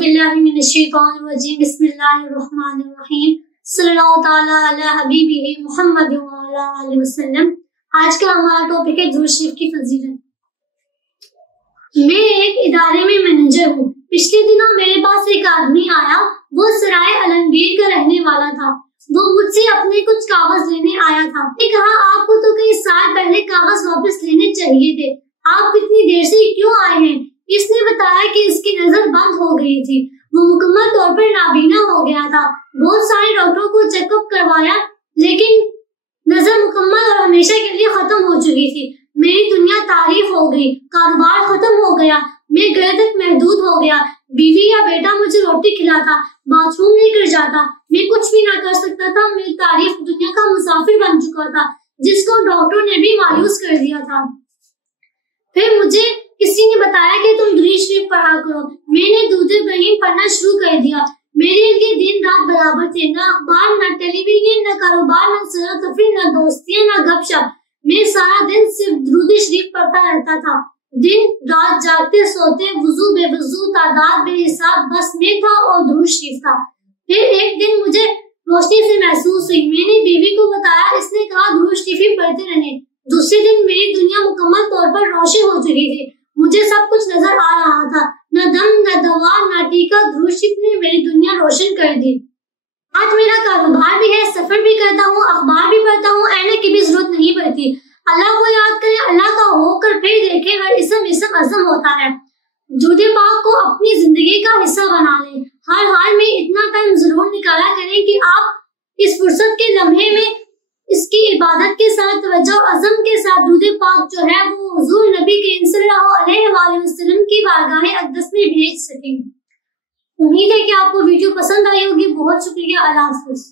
औज़ुबिल्लाहिमिनश्शैतानिर्रजीम बिस्मिल्लाहिर्रहमानिर्रहीम सल्लल्लाहु तआला अला हबीबिही मुहम्मद व अला आलिहि वसल्लम। आज का हमारा टॉपिक है दुरूद शरीफ की फजीलत। मैं एक इदारे में मैनेजर हूँ। पिछले दिनों मेरे पास एक आदमी आया। वो सराय आलमगीर का रहने वाला था। वो मुझसे अपने कुछ कागज लेने आया था। मैंने कहा, आपको तो कई साल पहले कागज वापस लेने चाहिए थे, आप इतनी देर से क्यों आए हैं? इसने बताया कि इसकी नजर बंद हो गई थी। वो मुकम्मल तौर पर नाबीना हो गया था। बहुत सारे डॉक्टरों को चेकअप करवाया, लेकिन नजर मुकम्मल और हमेशा के लिए खत्म हो चुकी थी। मेरी दुनिया तारीफ हो गई, कारोबार खत्म हो गया, मैं घर तक महदूद हो गया। बीवी या बेटा मुझे रोटी खिलाता, बाथरूम लेकर जाता, मैं कुछ भी ना कर सकता था। मेरी तारीफ दुनिया का मुसाफिर बन चुका था, जिसको डॉक्टरों ने भी मायूस कर दिया था। फिर मुझे किसी ने बताया कि तुम दुरूद शरीफ पढ़ा करो। मैंने दुरूद इब्राहिम पढ़ना शुरू कर दिया। मेरे लिए दिन रात बराबर थे। ना अखबार, ना टेलीविजन, ना कारोबार, ना सैर तफरीह, ना दोस्तियां, ना गपशप। मैं सारा दिन सिर्फ दुरूद शरीफ पढ़ता रहता था। दिन रात जागते सोते, वुजू बेवुजू, तादाद बेहिसाब, बस मैं था और दुरूद शरीफ था। फिर एक दिन मुझे रोशनी से महसूस हुई। मैंने बीवी को बताया। इसने कहा, दुरूद शरीफ ही पढ़ते रहे। दूसरे दिन मेरी दुनिया मुकम्मल तौर पर रोशन हो चुकी थी। मुझे सब कुछ नजर आ रहा था, न दम, न दवा, न टीका। दुरूद शरीफ ने मेरी दुनिया रोशन कर दी। आज मेरा कारोबार भी है, सफर भी करता हूँ, अखबार भी पढ़ता हूँ, ऐने की भी जरूरत नहीं पड़ती। अल्लाह को याद करें, अल्लाह का होकर फिर देखें, हर इसम इसम अज़म होता है। दुरूद पाक को अपनी जिंदगी का हिस्सा बना लें। हर हाल में इतना टाइम जरूर निकाला करें कि आप इस फुर्सत के लम्हे में इसकी इबादत के साथ, तवज्जो अज़म के साथ दुरूद पाक जो है वो हुजूर नबी करीम सल्लल्लाहु अलैहि वसल्लम की बारगाह अक़दस में भेज सकें। उम्मीद है कि आपको वीडियो पसंद आई होगी। बहुत शुक्रिया। अल्लाह हाफ़िज़।